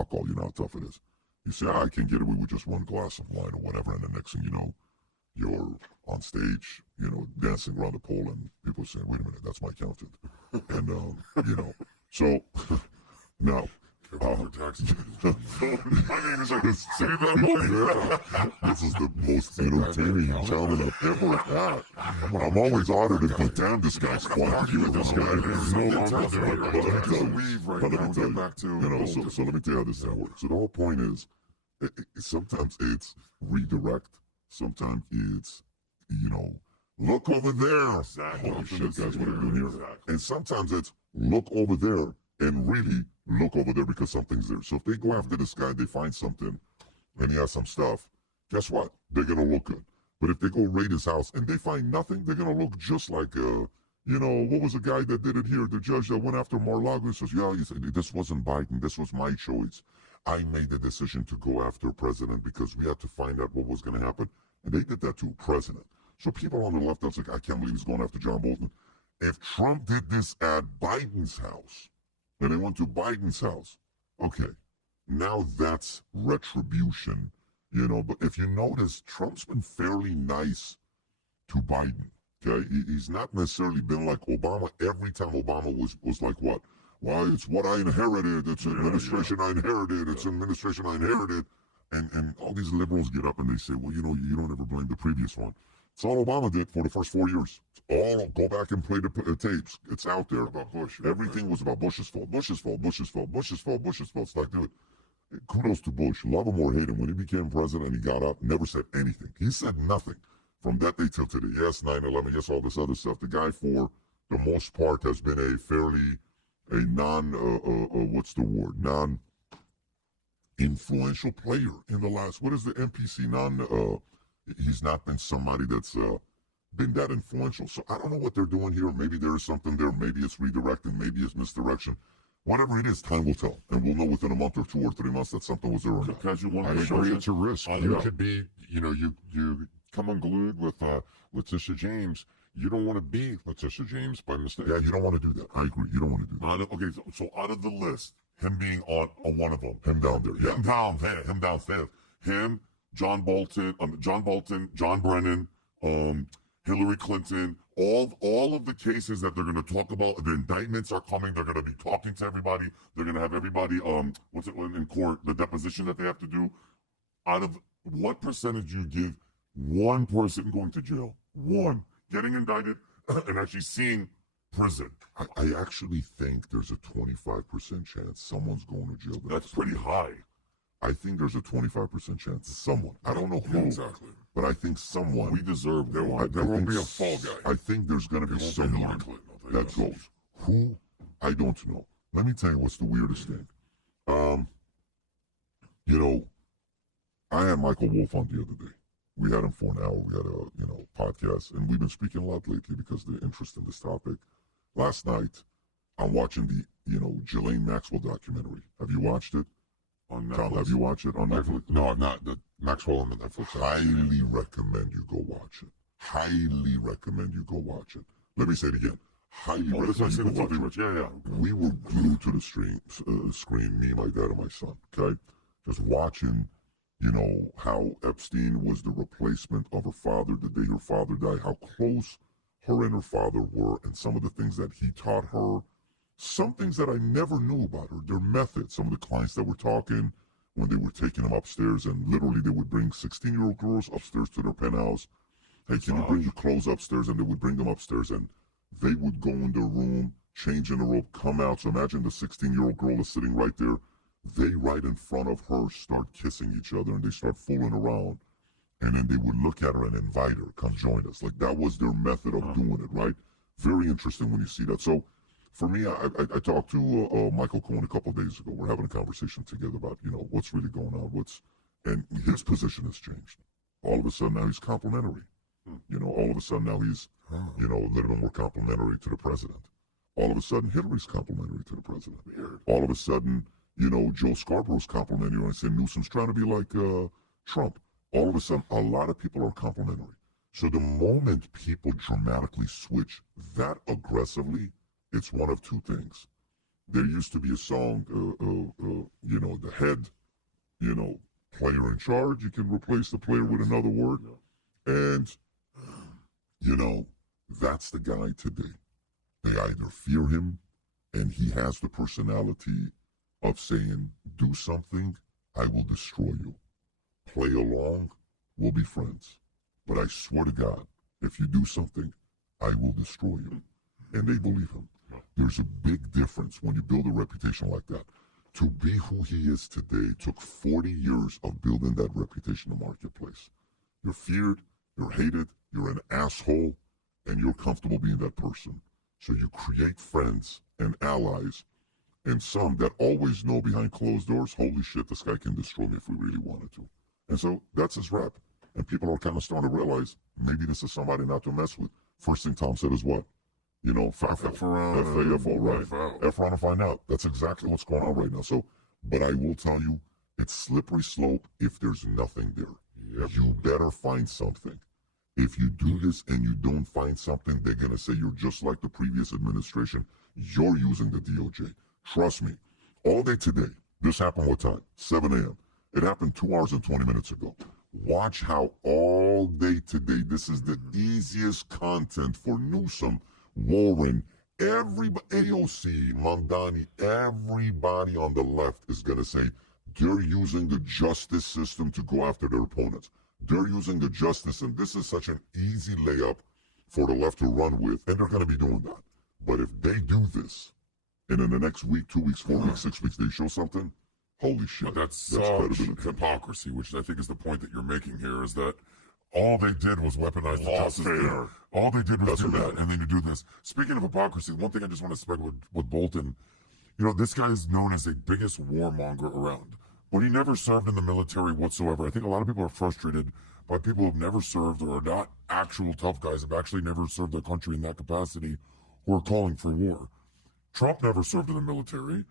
alcohol. You know how tough it is. You say, I can get away with just one glass of wine or whatever, and the next thing you know, you're on stage, dancing around the pole, and people are saying, wait a minute, that's my accountant. And, so now. My name is like, say that This is the most entertaining gentleman I've ever had. I'm always honored it, but damn, this guy's quiet. This guy is no longer there. But let me tell you, so let me tell you how this thing works. So the whole point is, sometimes it's redirect, sometimes it's, look over there. Exactly. Holy shit, guys, what are we doing here? And sometimes it's look over there and really look over there because something's there. So if they go after this guy, they find something, and he has some stuff, guess what? They're going to look good. But if they go raid his house and they find nothing, they're going to look just like, what was the guy that did it here? The judge that went after Mar-a-Lago and says, he said, this wasn't Biden. This was my choice. I made the decision to go after president because we had to find out what was going to happen. And they did that to president. So people on the left, that's like, I can't believe he's going after John Bolton. If Trump did this at Biden's house, and they went to Biden's house. Okay, now that's retribution, But if you notice, Trump's been fairly nice to Biden, okay? He's not necessarily been like Obama. Every time Obama was like what? Why, it's what I inherited. It's administration I inherited. It's administration I inherited. And all these liberals get up and they say, well, you don't ever blame the previous one. It's all Obama did for the first 4 years. Go back and play the tapes. It's out there. About Bush. Everything was about Bush's fault. Bush's fault. Bush's fault. Bush's fault. Bush's fault. It's like, dude, kudos to Bush. Love him or hate him. When he became president, he got up, never said anything. He said nothing from that day till today. Yes, 9/11. Yes, all this other stuff. The guy, for the most part, has been a non-influential player in the last. What is the NPC? He's not been somebody that's been that influential. So I don't know what they're doing here. Maybe there is something there. Maybe it's redirecting. Maybe it's misdirection. Whatever it is, time will tell. And we'll know within a month or 2 or 3 months that something was there or not. Because you want I to show agree, you. it's a risk. You could be, you come unglued with Letitia James. You don't want to be Letitia James by mistake. Yeah, you don't want to do that. I agree. You don't want to do that. Okay, so out of the list, him being on one of them. Him down there. Yeah. Him downstairs. Him, John Bolton, John Brennan, Hillary Clinton, all of the cases that they're going to talk about, the indictments are coming. They're going to be talking to everybody. They're going to have everybody, in court, the deposition that they have to do. Out of what percentage you give one person going to jail? One. Getting indicted and actually seeing prison. I actually think there's a 25% chance someone's going to jail. That's pretty high. I think there's a 25% chance someone, I don't know who, exactly, but I think someone. We deserve there. There won't be a fall guy. I think there's going to be someone that goes. Who? I don't know. Let me tell you what's the weirdest thing. I had Michael Wolff on the other day. We had him for an hour. We had a podcast, and we've been speaking a lot lately because of the interest in this topic. Last night, I'm watching the Ghislaine Maxwell documentary. Have you watched it? On Netflix. Tom, have you watched it on Netflix? No, I'm not. The Maxwell on the Netflix. Highly recommend you go watch it. Highly recommend you go watch it. Let me say it again. Highly recommend you go watch it. Yeah. We were glued to the screen, me, my dad, and my son, okay? Just watching, how Epstein was the replacement of her father the day her father died, how close her and her father were, and some of the things that he taught her. Some things that I never knew about her, their methods. Some of the clients that were talking when they were taking them upstairs, and literally they would bring 16-year-old girls upstairs to their penthouse. Hey, can you bring your clothes upstairs? And they would bring them upstairs, and they would go in their room, change in the robe, come out. So imagine the 16-year-old girl is sitting right there. They, right in front of her, start kissing each other, and they start fooling around. And then they would look at her and invite her, come join us. Like, that was their method of doing it, right? Very interesting when you see that. So, for me, I talked to Michael Cohen a couple of days ago. We're having a conversation together about, what's really going on, and his position has changed. All of a sudden now he's complimentary. All of a sudden now he's, a little bit more complimentary to the president. All of a sudden Hillary's complimentary to the president. Weird. All of a sudden, Joe Scarborough's complimentary and saying Newsom's trying to be like Trump. All of a sudden, a lot of people are complimentary. So the moment people dramatically switch that aggressively, it's one of two things. there used to be a song, you know, the head, you know, player in charge. You can replace the player with another word. And, you know, that's the guy today. They either fear him and he has the personality of saying, do something, I will destroy you. Play along, we'll be friends. But I swear to God, if you do something, I will destroy you. And they believe him. There's a big difference when you build a reputation like that. To be who he is today took 40 years of building that reputation in the marketplace. You're feared, you're hated, you're an asshole, and you're comfortable being that person. So you create friends and allies, and some that always know behind closed doors, holy shit, this guy can destroy me if we really wanted to. And so that's his rep. And people are kind of starting to realize maybe this is somebody not to mess with. First thing Tom said is what? You know, F-A-F-O, right? F-around and find out. That's exactly what's going on right now. So, but I will tell you, it's slippery slope if there's nothing there. Yep. You better find something. If you do this and you don't find something, they're going to say you're just like the previous administration. You're using the DOJ. Trust me. All day today, this happened what time? 7 a.m. It happened 2 hours and 20 minutes ago. Watch how all day today, this is the easiest content for Newsom, Warren, everybody, AOC, Mamdani, everybody on the left is going to say they're using the justice system to go after their opponents. They're using the justice, and this is such an easy layup for the left to run with, and they're going to be doing that. But if they do this, and in the next week, 2 weeks, 4 weeks, 6 weeks, they show something, holy shit. But that's such hypocrisy, which I think is the point that you're making here, is that all they did was weaponize the justice system. All they did was do that, and then to do this. Speaking of hypocrisy, one thing I just want to speculate with Bolton, you know, this guy is known as the biggest warmonger around. But he never served in the military whatsoever. I think a lot of people are frustrated by people who've never served or are not actual tough guys, have actually never served their country in that capacity, who are calling for war. Trump never served in the military.